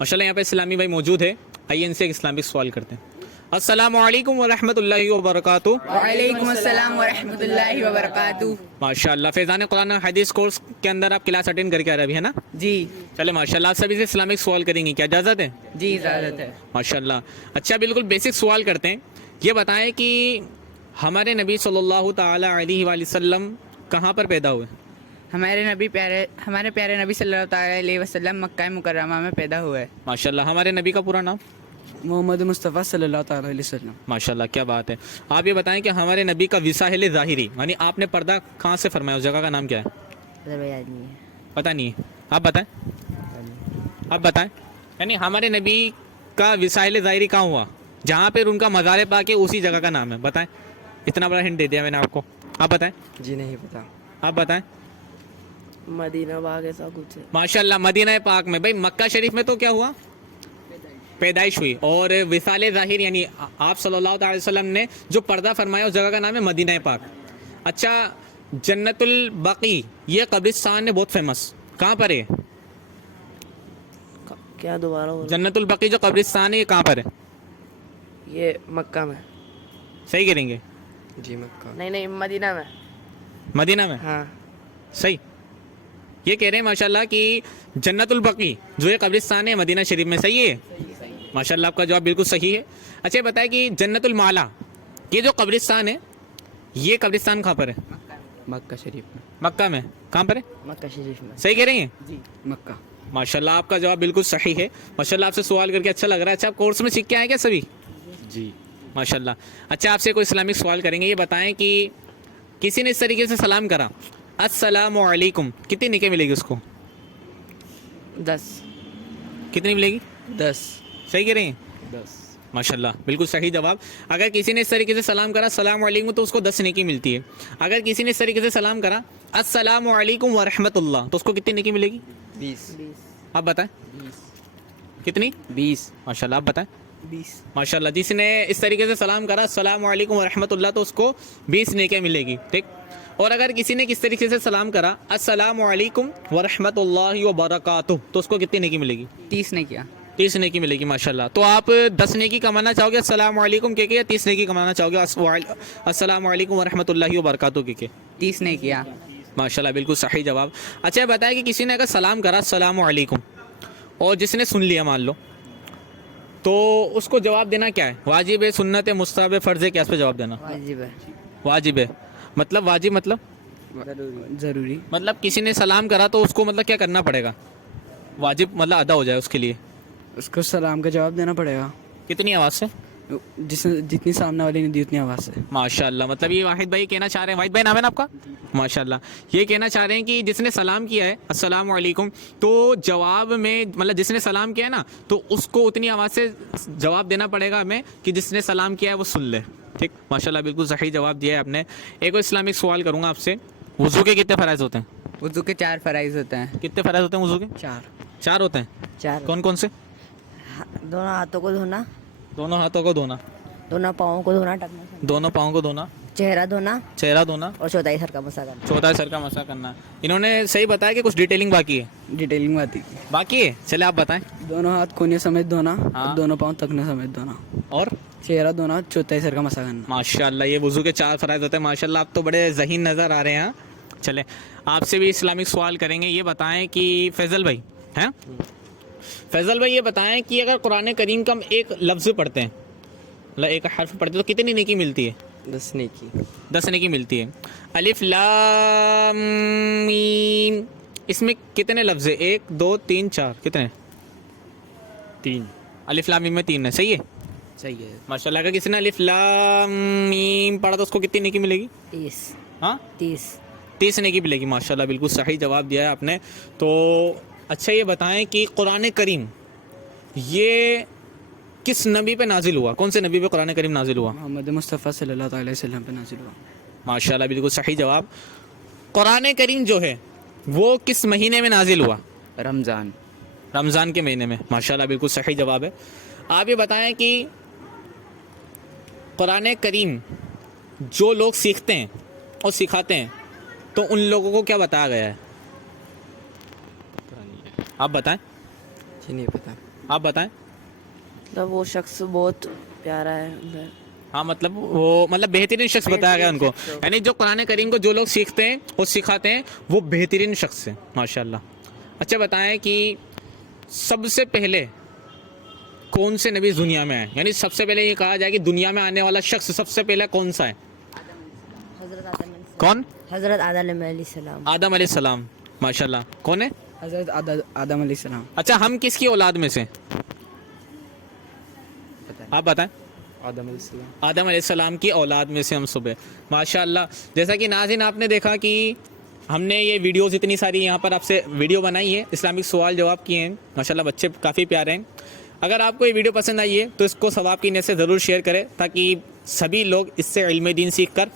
माशाल्लाह यहाँ पे इस्लामी भाई मौजूद है। आइए इनसे एक इस्लामिक सवाल करते हैं। अस्सलामु अलैकुम व रहमतुल्लाहि व बरकातुहू। वालेकुम अस्सलाम व रहमतुल्लाहि व बरकातुहू। माशाल्लाह फैज़ान कुरान और हदीस कोर्स के अंदर आप क्लास अटेंड करके आ रहे हैं अभी, है ना? जी चले माशाल्लाह, आप सभी से इस्लामिक सवाल करेंगे, क्या इजाज़त है? जी इजाज़त है। माशाल्लाह। अच्छा, बिल्कुल बेसिक सवाल करते हैं। ये बताएं कि हमारे नबी सल्लल्लाहु ताला अलैहि वसल्लम कहाँ पर पैदा हुए? हमारे प्यारे नबी सल्लल्लाहु अलैहि वसल्लम मक्का मुकर्रमा में पैदा हुए। माशाल्लाह। हमारे नबी का पूरा नाम? मोहम्मद मुस्तफ़ा सल्लल्लाहु अलैहि वसल्लम। माशाल्लाह, क्या बात है। आप ये बताएं कि हमारे नबी का विसाहिल ज़ाहिरी यानी आपने पर्दा कहाँ से फरमाया, उस जगह का नाम क्या है? पता नहीं है, आप बताएं। आप बताएं, यानी हमारे नबी का विसाहिल ज़ाहिरी कहाँ हुआ, जहाँ पर उनका मज़ार पाक है, उसी जगह का नाम है। बताएं, इतना बड़ा हिंट दे दिया मैंने आपको। आप बताएं। जी नहीं पता। आप बताएं। मदीना बाग ऐसा कुछ है। माशाल्लाह, मदीना पाक में। भाई मक्का शरीफ में तो क्या हुआ, पैदाइश हुई। और विसाल ज़ाहिर यानी आप सल्लल्लाहु अलैहि वसल्लम ने जो पर्दा फरमाया उस जगह का नाम है मदीना पाक। अच्छा, जन्नतुल बकी ये कब्रिस्तान है, बहुत फेमस, कहाँ पर है? क्या दोबारा बोलो? जन्नतुल बकी जो कब्रिस्तान है ये कहाँ पर है? ये मक्का में। सही करेंगे? जी मक्का। नहीं मदीना में। मदीना में? हाँ सही। ये कह रहे हैं माशाल्लाह कि जन्नतुल बकी जो ये कब्रिस्तान है मदीना शरीफ में। सही है? माशाल्लाह, आपका जवाब बिल्कुल सही है। अच्छा, ये बताए कि जन्नतुल माला ये जो कब्रिस्तान है, ये कब्रिस्तान कहाँ पर है? मक्का शरीफ में। मक्का में। कहाँ पर है? मक्का शरीफ में। सही कह रही हैं? जी मक्का। माशाल्लाह, आपका जवाब बिल्कुल सही है। माशाल्लाह, आपसे सवाल करके अच्छा लग रहा है। अच्छा, आप कोर्स में सीख के आए क्या सभी? जी माशाल्लाह। अच्छा, आपसे कोई इस्लामिक सवाल करेंगे। ये बताएं कि किसी ने इस तरीके से सलाम करा, अस्सलामु अलैकुम, कितनी नेकी मिलेगी उसको? 10। कितनी मिलेगी? 10। सही कह रही हैं? 10। माशाल्लाह, बिल्कुल सही जवाब। अगर किसी ने इस तरीके से सलाम करा अस्सलामु अलैकुम तो उसको 10 नेकी मिलती है। अगर किसी ने इस तरीके से सलाम करा अस्सलामु अलैकुम व रहमतुल्लाह तो उसको कितनी नेकी मिलेगी? 20। आप बताएं। कितनी? 20। माशाल्लाह, आप बताएं। 20। माशाल्लाह, जिसने इस तरीके से सलाम करा अस्सलामु अलैकुम व रहमतुल्लाह तो उसको 20 नेकियां मिलेगी। ठीक। और अगर किसी ने किस तरीके से सलाम करा अस्सलामु अलैकुम व रहमतुल्लाहि व बरकातुहू तो उसको कितनी नेकी मिलेगी? 30 ने किया। 30 नेकी मिलेगी। माशाल्लाह। तो आप 10 नेकी कमाना चाहोगे अस्सलामु अलैकुम के या 30 नेकी कमाना चाहोगे अस्सलामु अलैकुम व रहमतुल्लाहि व बरकातुहू के? 30 ने किया। माशाल्लाह, बिल्कुल सही जवाब। अच्छा, बताया कि किसी ने अगर सलाम करा अस्सलामु अलैकुम और जिसने सुन लिया मान लो, तो उसको जवाब देना क्या है? वाजिब है, सुन्नत है, मुस्तहब है, फ़र्ज़ है? क्या इस पे जवाब देना? वाजिब है। वाजिब है। मतलब वाजिब मतलब जरूरी। मतलब किसी ने सलाम करा तो उसको मतलब क्या करना पड़ेगा? वाजिब मतलब अदा हो जाए उसके लिए। उसको सलाम का जवाब देना पड़ेगा। कितनी आवाज़ से? जितनी सामने वाले ने दी उतनी आवाज़ से। माशाल्लाह। मतलब ये वाहिद भाई कहना चाह रहे हैं, वाहिद भाई नाम है ना आपका? माशाल्लाह, ये कहना चाह रहे हैं कि जिसने सलाम किया है अस्सलामु अलैकुम तो जवाब में मतलब जिसने सलाम किया है ना तो उसको उतनी आवाज़ से जवाब देना पड़ेगा हमें कि जिसने सलाम किया है वो सुन ले। ठीक। माशाल्लाह, बिल्कुल सही जवाब दिया है आपने। एक और इस्लामिक सवाल करूँगा आपसे। वुज़ू के कितने फ़राइज़ होते हैं? वुज़ू के 4 फ़राइज़ होते हैं। कितने फ़राइज़ होते हैं वुज़ू के? 4। 4 होते हैं। 4। कौन कौन से? दोनों हाथों को धोना, दोनों हाथों को धोना, दोनों पाँवों को धोना, टखने से दोनों पाँव को धोना, चेहरा धोना चेहरा धोना, और चौथाई सर का मसा करना। चौथा सर का मसा करना। इन्होंने सही बताया कि कुछ डिटेलिंग बाकी है? डिटेलिंग बात ही। बाकी है। चले आप बताएं। दोनों हाथ कोने समेत धोना, हाँ। दोनों पाँव तकने समेत धोना, और चेहरा धोना, चौथाई सर का मसा करना। माशाल्लाह, ये वुज़ू के 4 फ़राइज़ होते हैं। माशाल्लाह, आप तो बड़े ज़हीन नज़र आ रहे हैं। चले आपसे भी इस्लामिक सवाल करेंगे। ये बताएं कि फैज़ल भाई हैं, फैज़ल भाई ये बताएं कि अगर कुरान करीम का हम एक लफ्ज़ पढ़ते हैं, मतलब एक हर्फ पढ़ते हैं तो कितनी नेकी मिलती है? 10 नेकी। 10 नेकी मिलती है। अलिफ लाम मीम, इसमें कितने लफ्ज़ है? 1 2 3 4, कितने? 3। अलिफ लाम मीम में 3 है। सही है? सही है। माशाल्लाह, अगर किसी ने अलिफ लाम मीम पढ़ा तो उसको कितनी नेकी मिलेगी? 30। हाँ, 30। 30 नेकी मिलेगी। माशाल्लाह, बिल्कुल सही जवाब दिया है आपने। तो अच्छा, ये बताएं कि कुरान करीम ये किस नबी पे नाजिल हुआ? कौन से नबी पे कुरान करीम नाजिल हुआ? मोहम्मद मुस्तफ़ा सल्लल्लाहु अलैहि वसल्लम पे नाजिल हुआ। माशाल्लाह, बिल्कुल सही जवाब। कुरान करीम जो है वो किस महीने में नाजिल हुआ? रमज़ान। रमज़ान के महीने में। माशाल्लाह, बिल्कुल सही जवाब है। आप ये बताएं कि कुरान करीम जो लोग सीखते हैं और सिखाते हैं तो उन लोगों को क्या बताया गया है? आप बताएं। जी नहीं पता। आप बताएं। मतलब वो शख्स बहुत प्यारा है अंदर। हाँ मतलब वो मतलब बेहतरीन शख्स बताया गया उनको, यानी जो कुरान करीम को जो लोग सीखते हैं और सिखाते हैं वो बेहतरीन शख्स है माशाल्लाह। अच्छा बताएं कि सबसे पहले कौन से नबी दुनिया में आए, यानी सबसे पहले ये कहा जाए कि दुनिया में आने वाला शख्स सबसे पहले कौन सा है? कौन? हजरत आदम अलैहिस्सलाम। आदम अलैहिस्सलाम माशाल्लाह। कौन है? हज़रत आदम अलैहिस्सलाम। अच्छा हम किसकी औलाद में से? आप बताएं। आदम अलैहिस्सलाम। आदम अलैहिस्सलाम की औलाद में से हम सुबह माशाल्लाह। जैसा कि नाज़रीन आपने देखा कि हमने ये वीडियोस इतनी सारी यहाँ पर आपसे वीडियो बनाई है, इस्लामिक सवाल जवाब किए हैं माशाल्लाह, बच्चे काफ़ी प्यारे हैं। अगर आपको ये वीडियो पसंद आई है तो इसको सवाब की नीयत से ज़रूर शेयर करें ताकि सभी लोग इससे इल्म दीन सीख कर